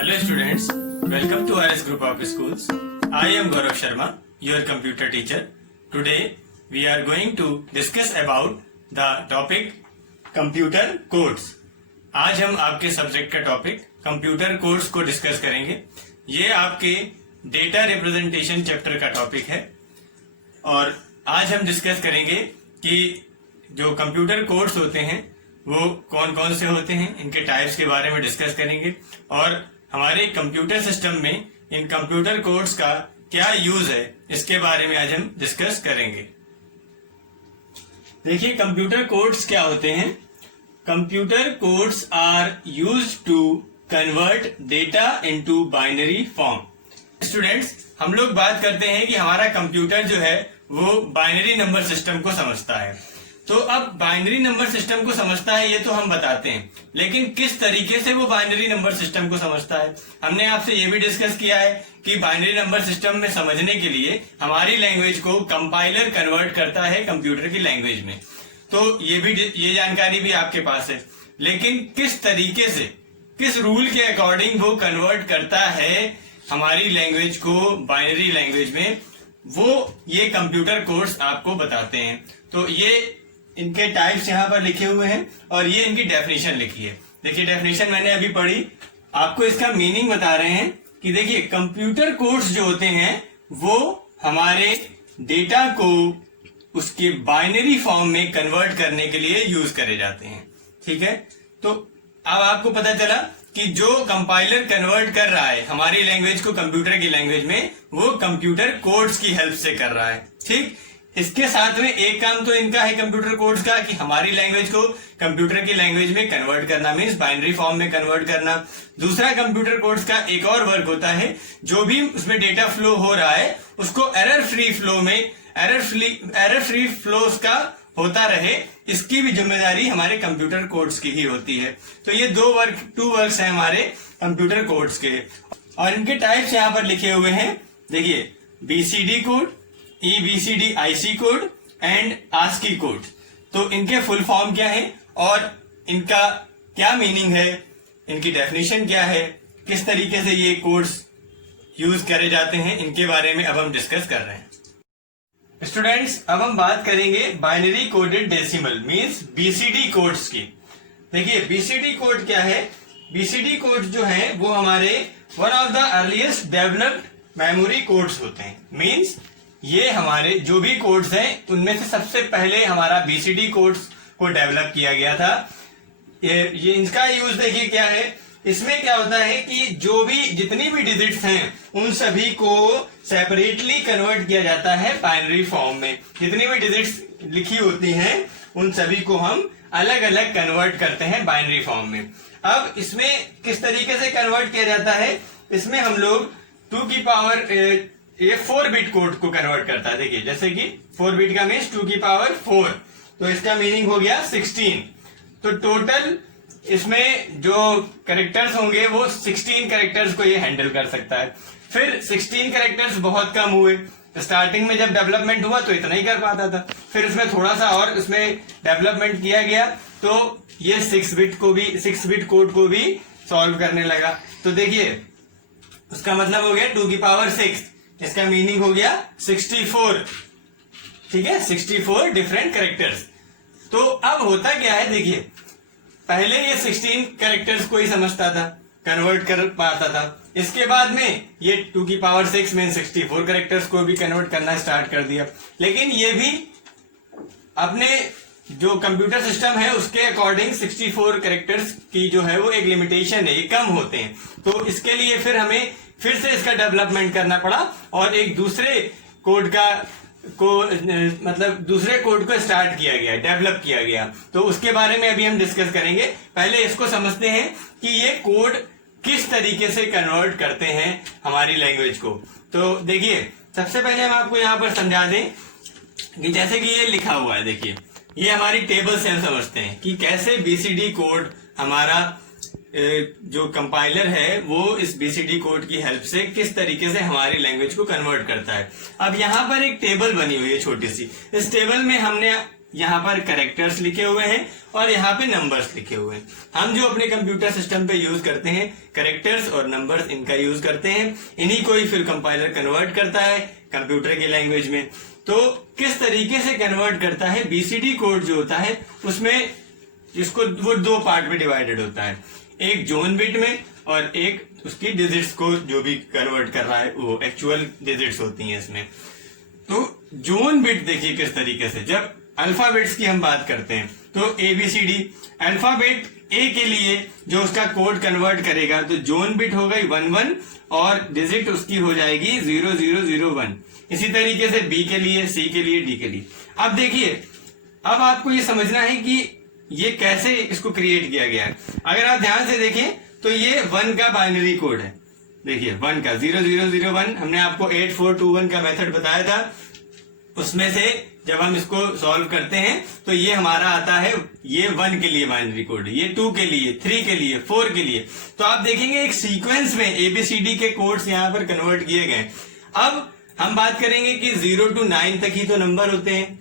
Hello students, welcome to RS Group of Schools. I am Gaurav Sharma, your computer teacher. Today we are going to discuss about the topic computer codes. आज हम आपके subject का topic computer codes को discuss करेंगे। ये आपके data representation chapter का topic है और आज हम डिस्कस करेंगे कि जो कंप्यूटर कोड्स होते हैं वो कौन कौन से होते हैं, इनके टाइप्स के बारे में डिस्कस करेंगे और हमारे कंप्यूटर सिस्टम में इन कंप्यूटर कोड्स का क्या यूज है इसके बारे में आज हम डिस्कस करेंगे। देखिए कंप्यूटर कोड्स क्या होते हैं। Computer codes are used to convert data into binary form. Students, हम लोग बात करते हैं कि हमारा कंप्यूटर जो है वो बाइनरी नंबर सिस्टम को समझता है। तो अब बाइनरी नंबर सिस्टम को समझता है ये तो हम बताते हैं, लेकिन किस तरीके से वो बाइनरी नंबर सिस्टम को समझता है हमने आपसे ये भी डिस्कस किया है कि बाइनरी नंबर सिस्टम में समझने के लिए हमारी लैंग्वेज को कंपाइलर कन्वर्ट करता है कंप्यूटर की लैंग्वेज में। तो ये जानकारी भी आपके पास है, लेकिन किस तरीके से, किस रूल के अकॉर्डिंग वो कन्वर्ट करता है हमारी लैंग्वेज को बाइनरी लैंग्वेज में, वो ये कंप्यूटर कोड्स आपको बताते हैं। तो ये इनके टाइप्स यहाँ पर लिखे हुए हैं और ये इनकी डेफिनेशन लिखी है। देखिए डेफिनेशन मैंने अभी पढ़ी, आपको इसका मीनिंग बता रहे हैं कि देखिए कंप्यूटर कोड्स जो होते हैं वो हमारे डेटा को उसके बाइनरी फॉर्म में कन्वर्ट करने के लिए यूज करे जाते हैं। ठीक है, तो अब आपको पता चला कि जो कंपाइलर कन्वर्ट कर रहा है हमारी लैंग्वेज को कंप्यूटर की लैंग्वेज में, वो कंप्यूटर कोड्स की हेल्प से कर रहा है। ठीक, इसके साथ में एक काम तो इनका है कंप्यूटर कोड्स का कि हमारी लैंग्वेज को कंप्यूटर की लैंग्वेज में कन्वर्ट करना, मींस बाइनरी फॉर्म में कन्वर्ट करना। दूसरा कंप्यूटर कोड्स का एक और वर्क होता है, जो भी उसमें डेटा फ्लो हो रहा है उसको एरर फ्री फ्लो में, एरर फ्री फ्लो का होता रहे, इसकी भी जिम्मेदारी हमारे कंप्यूटर कोड्स की ही होती है। तो ये टू वर्क्स हैं हमारे कंप्यूटर कोड्स के और इनके टाइप्स यहाँ पर लिखे हुए हैं। देखिए BCD code, EBCDIC code and ASCII code. तो इनके फुल फॉर्म क्या है और इनका क्या मीनिंग है, इनकी डेफिनेशन क्या है, किस तरीके से ये कोड्स यूज करे जाते हैं, इनके बारे में अब हम डिस्कस कर रहे हैं। स्टूडेंट्स, अब हम बात करेंगे binary coded decimal means BCD codes की। देखिए BCD कोड क्या है। BCD कोड जो है वो हमारे one of the earliest developed memory codes होते हैं। मींस ये हमारे जो भी कोड्स हैं उनमें से सबसे पहले हमारा BCD कोड्स को डेवलप किया गया था। ये इनका यूज देखिए क्या है। इसमें क्या होता है कि जो भी जितनी भी डिजिट्स हैं उन सभी को सेपरेटली कन्वर्ट किया जाता है बाइनरी फॉर्म में। जितनी भी डिजिट्स लिखी होती हैं उन सभी को हम अलग अलग कन्वर्ट करते हैं बाइनरी फॉर्म में। अब इसमें किस तरीके से कन्वर्ट किया जाता है, इसमें हम लोग 2 की पावर ये 4 बिट कोड को कन्वर्ट करता है। देखिए जैसे कि 4 बिट का मीन्स 2 की पावर 4, तो इसका मीनिंग हो गया 16। तो टोटल इसमें जो कैरेक्टर्स होंगे वो 16 कैरेक्टर्स को ये हैंडल कर सकता है। फिर 16 कैरेक्टर्स बहुत कम हुए, स्टार्टिंग में जब डेवलपमेंट हुआ तो इतना ही कर पाता था, फिर उसमें थोड़ा सा और इसमें डेवलपमेंट किया गया तो ये 6 बिट कोड को भी सॉल्व करने लगा। तो देखिए उसका मतलब हो गया 2 की पावर 6, इसका मीनिंग हो गया 64। ठीक है, 64 डिफरेंट कैरेक्टर्स। तो अब होता क्या है, देखिए पहले ये 16 कैरेक्टर्स को ही समझता था, कन्वर्ट कर पाता था। इसके बाद में ये 2 की पावर 6 में 64 कैरेक्टर्स को भी कन्वर्ट करना स्टार्ट कर दिया। लेकिन ये भी अपने जो कंप्यूटर सिस्टम है उसके अकॉर्डिंग 64 कैरेक्टर्स की जो है वो एक लिमिटेशन है, ये कम होते हैं। तो इसके लिए फिर हमें फिर से इसका डेवलपमेंट करना पड़ा और एक दूसरे कोड को स्टार्ट किया गया, डेवलप किया गया। तो उसके बारे में अभी हम डिस्कस करेंगे। पहले इसको समझते हैं कि ये कोड किस तरीके से कन्वर्ट करते हैं हमारी लैंग्वेज को। तो देखिए सबसे पहले हम आपको यहाँ पर समझा दें कि जैसे कि ये लिखा हुआ है, देखिए ये हमारी टेबल से हम समझते हैं कि कैसे BCD कोड हमारा जो कंपाइलर है वो इस BCD कोड की हेल्प से किस तरीके से हमारी लैंग्वेज को कन्वर्ट करता है। अब यहाँ पर एक टेबल बनी हुई है छोटी सी। इस टेबल में हमने यहाँ पर कैरेक्टर्स लिखे हुए हैं और यहाँ पे नंबर्स लिखे हुए हैं। हम जो अपने कंप्यूटर सिस्टम पे यूज करते हैं कैरेक्टर्स और नंबर्स, इनका यूज करते हैं। इन्हीं को ही फिर कंपाइलर कन्वर्ट करता है कंप्यूटर की लैंग्वेज में। तो किस तरीके से कन्वर्ट करता है, बीसीडी कोड जो होता है उसमें इसको वो दो पार्ट में डिवाइडेड होता है, एक जोन बिट में और एक उसकी डिजिट्स को जो भी कन्वर्ट कर रहा है वो एक्चुअल डिजिट्स होती हैं इसमें। तो जोन बिट देखिए किस तरीके से, जब अल्फाबेट्स की हम बात करते हैं तो ABCD, अल्फाबेट ए के लिए जो उसका कोड कन्वर्ट करेगा तो जोन बिट होगा 11 और डिजिट उसकी हो जाएगी 0001। इसी तरीके से बी के लिए, सी के लिए, डी के लिए। अब देखिए, अब आपको ये समझना है कि ये कैसे इसको क्रिएट किया गया है। अगर आप ध्यान से देखें तो ये 1 का बाइनरी कोड है। देखिए 1 का 0001, हमने आपको 8421 का मेथड बताया था, उसमें से जब हम इसको सॉल्व करते हैं तो ये हमारा आता है, ये 1 के लिए बाइनरी कोड, ये 2 के लिए, 3 के लिए, 4 के लिए। तो आप देखेंगे एक सीक्वेंस में ABCD के कोड्स यहाँ पर कन्वर्ट किए गए। अब हम बात करेंगे कि 0 to 9 तक ही तो नंबर होते हैं।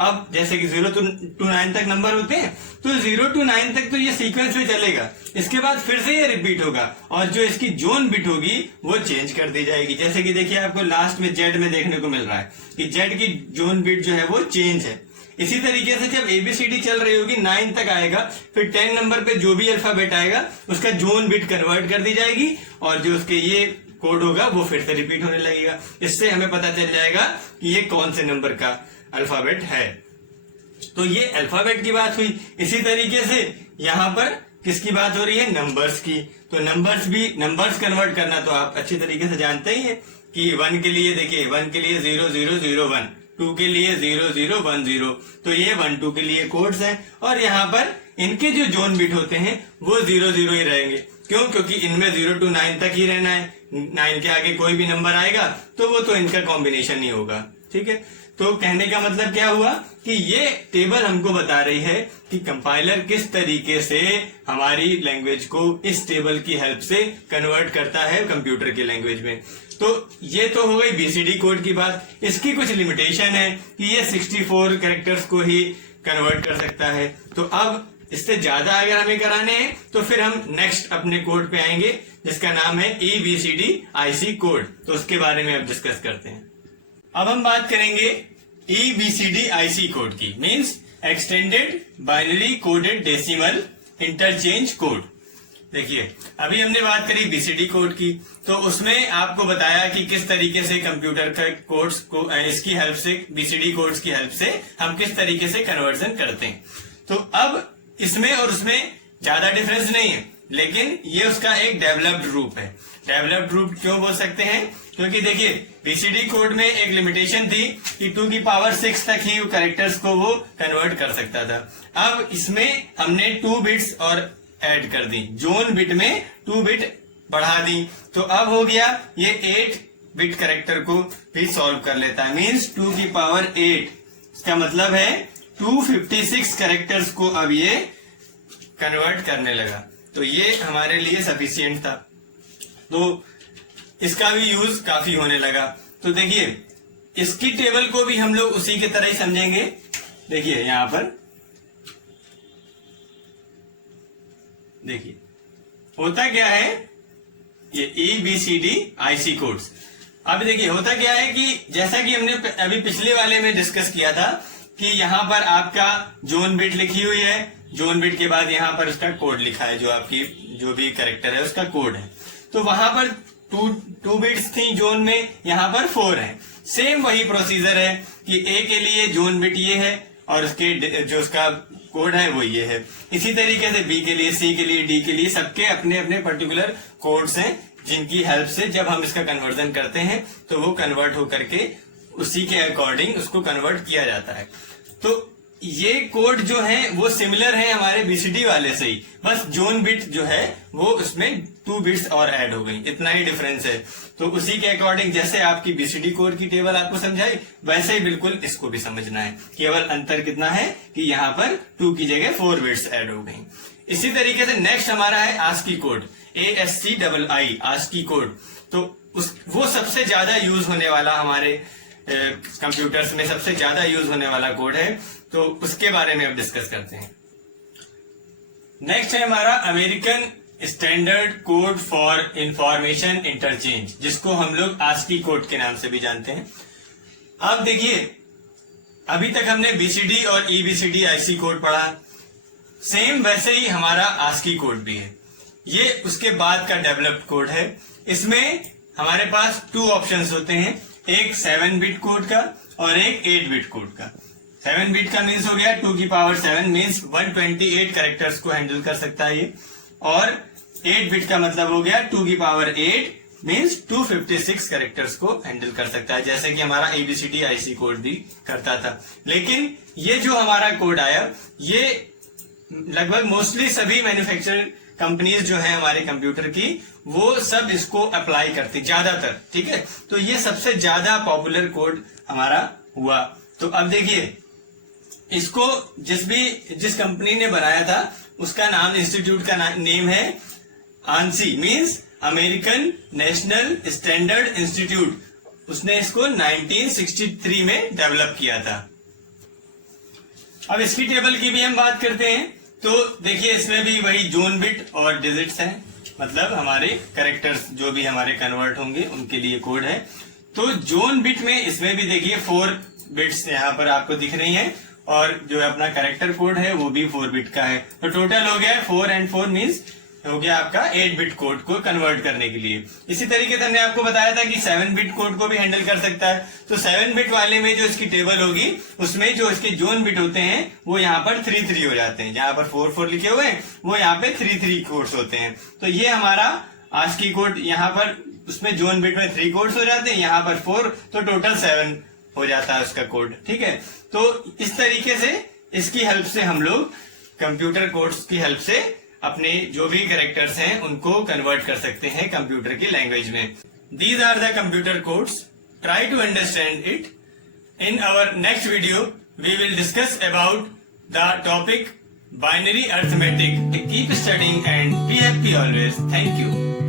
अब जैसे कि 0 to 9 तक नंबर होते हैं तो 0 to 9 तक तो ये सीक्वेंस में चलेगा, इसके बाद फिर से ये रिपीट होगा और जो इसकी जोन बिट होगी वो चेंज कर दी जाएगी। जैसे कि देखिए आपको लास्ट में जेड में देखने को मिल रहा है कि जेड की जोन बिट जो है वो चेंज है। इसी तरीके से जब ABCD चल रही होगी 9 तक आएगा, फिर 10 नंबर पे जो भी अल्फाबेट आएगा उसका जोन बिट कन्वर्ट कर दी जाएगी और जो उसके ये कोड होगा वो फिर से रिपीट होने लगेगा। इससे हमें पता चल जाएगा कि ये कौन से नंबर का अल्फाबेट है। तो ये अल्फाबेट की बात हुई। इसी तरीके से यहाँ पर किसकी बात हो रही है, नंबर्स की। तो नंबर्स कन्वर्ट करना तो आप अच्छी तरीके से जानते ही हैं कि 1 के लिए देखिए, 1 के लिए 0001, 2 के लिए 0010। तो ये 1 2 के लिए कोड्स हैं और यहाँ पर इनके जो जोन बिट होते हैं वो 00 ही रहेंगे। क्यों? क्योंकि इनमें 0 to 9 तक ही रहना है। 9 के आगे कोई भी नंबर आएगा तो वो तो इनका कॉम्बिनेशन ही होगा। ठीक है, तो कहने का मतलब क्या हुआ कि ये टेबल हमको बता रही है कि कंपाइलर किस तरीके से हमारी लैंग्वेज को इस टेबल की हेल्प से कन्वर्ट करता है कंप्यूटर की लैंग्वेज में। तो ये तो हो गई BCD कोड की बात। इसकी कुछ लिमिटेशन है कि ये 64 कैरेक्टर्स को ही कन्वर्ट कर सकता है। तो अब इससे ज्यादा अगर हमें कराने हैं तो फिर हम नेक्स्ट अपने कोड पे आएंगे जिसका नाम है EBCDIC कोड। तो उसके बारे में अब डिस्कस करते हैं। अब हम बात करेंगे EBCDIC कोड की, means extended binary coded decimal interchange code. देखिए अभी हमने बात करी BCD कोड की, तो उसमें आपको बताया कि किस तरीके से कंप्यूटर के कोड्स को इसकी हेल्प से, BCD कोड्स की हेल्प से हम किस तरीके से कन्वर्जन करते हैं। तो अब इसमें और उसमें ज्यादा डिफरेंस नहीं है, लेकिन ये उसका एक डेवलप्ड रूप है। डेवलप्ड रूप क्यों बोल सकते हैं? क्योंकि देखिए BCD कोड में एक लिमिटेशन थी कि 2 की पावर 6 तक ही कैरेक्टर्स को वो कन्वर्ट कर सकता था। अब इसमें हमने 2 बिट्स और ऐड कर दी, जोन बिट में 2 बिट बढ़ा दी। तो अब हो गया ये 8 बिट कैरेक्टर को भी सॉल्व कर लेता है, मीन्स 2 की पावर 8। इसका मतलब है 256 कैरेक्टर्स को अब ये कन्वर्ट करने लगा। तो ये हमारे लिए सफिशियंट था, तो इसका भी यूज काफी होने लगा। तो देखिए इसकी टेबल को भी हम लोग उसी की तरह ही समझेंगे। देखिए यहां पर देखिए होता क्या है, ये EBCDIC कोड्स। अब देखिए होता क्या है कि जैसा कि हमने अभी पिछले वाले में डिस्कस किया था कि यहाँ पर आपका जोन बिट लिखी हुई है, जोन बिट के बाद यहाँ पर उसका कोड लिखा है, जो आपकी जो भी कैरेक्टर है उसका कोड है। तो वहां पर 2 बिट्स थी जोन में, यहाँ पर 4 है। सेम वही प्रोसीजर है कि A के लिए जोन बिट ये है और उसके जो उसका कोड है वो ये है। इसी तरीके से B के लिए, C के लिए, D के लिए सबके अपने अपने पर्टिकुलर कोड्स हैं जिनकी हेल्प से जब हम इसका कन्वर्जन करते हैं तो वो कन्वर्ट होकर के उसी के अकॉर्डिंग उसको कन्वर्ट किया जाता है। तो ये कोड जो है वो सिमिलर है हमारे BCD वाले से ही, बस जोन बिट जो है वो उसमें 2 बिट्स और ऐड हो गई, इतना ही डिफरेंस है। तो उसी के अकॉर्डिंग जैसे आपकी BCD कोड की टेबल आपको समझाई, वैसे ही बिल्कुल इसको भी समझना है। केवल अंतर कितना है कि यहाँ पर 2 की जगह 4 बिट्स ऐड हो गई। इसी तरीके से नेक्स्ट हमारा है ASCII code, ASCII ASCII code. तो वो सबसे ज्यादा यूज होने वाला हमारे कंप्यूटर्स में सबसे ज्यादा यूज होने वाला कोड है, तो उसके बारे में अब डिस्कस करते हैं। नेक्स्ट है हमारा American standard code for information interchange, जिसको हम लोग आस्की कोड के नाम से भी जानते हैं। अब देखिए, अभी तक हमने बीसीडी और ईबीसीडी आईसी कोड पढ़ा, सेम वैसे ही हमारा आस्की कोड भी है। ये उसके बाद का डेवलप्ड कोड है। इसमें हमारे पास 2 ऑप्शंस होते हैं, एक 7 बिट कोड का और एक 8 बिट कोड का। 7 बिट का मीन्स हो गया 2 की पावर 7 मीन्स 128 कैरेक्टर्स को हैंडल कर सकता है ये, और 8 बिट का मतलब हो गया 2 की पावर 8 मीन्स 256 कैरेक्टर्स को हैंडल कर सकता है, जैसे कि हमारा एबीसीडी आईसी कोड भी करता था। लेकिन ये जो हमारा कोड आया, ये लगभग मोस्टली सभी मैन्युफैक्चरर कंपनीज जो है हमारे कंप्यूटर की, वो सब इसको अप्लाई करती ज्यादातर, ठीक है। तो ये सबसे ज्यादा पॉपुलर कोड हमारा हुआ। तो अब देखिए, इसको जिस कंपनी ने बनाया था उसका नाम, इंस्टीट्यूट का नेम है ANSI, means American national standard institute. उसने इसको 1963 में डेवलप किया था। अब इसकी टेबल की भी हम बात करते हैं। तो देखिए, इसमें भी वही जोन बिट और डिजिट्स हैं, मतलब हमारे कैरेक्टर्स जो भी हमारे कन्वर्ट होंगे उनके लिए कोड है। तो जोन बिट में इसमें भी देखिए 4 बिट्स यहाँ पर आपको दिख रही हैं, और जो अपना कैरेक्टर कोड है वो भी 4 बिट का है। तो टोटल हो गया 4 and 4 मीन्स हो गया आपका 8 बिट कोड को कन्वर्ट करने के लिए। इसी तरीके से हमने आपको बताया था कि 7 बिट कोड को भी हैंडल कर सकता है। तो 7 बिट वाले में जो इसकी टेबल होगी, उसमें जो इसके जोन बिट होते हैं वो यहाँ पर 3 हो जाते हैं। जहां पर 4 लिखे हुए हैं वो यहाँ पे 3 कोड्स होते हैं। तो ये हमारा आस्की कोड, यहाँ पर उसमें जोन बिट में 3 कोड्स हो जाते हैं, यहाँ पर 4, तो टोटल 7 हो जाता है उसका कोड, ठीक है। तो इस तरीके से इसकी हेल्प से हम लोग कंप्यूटर कोड्स की हेल्प से अपने जो भी कैरेक्टर्स हैं उनको कन्वर्ट कर सकते हैं कंप्यूटर की लैंग्वेज में। These are the computer codes, try to understand it. In our next video we will discuss about the topic binary arithmetic. Keep studying and be happy always. Thank you.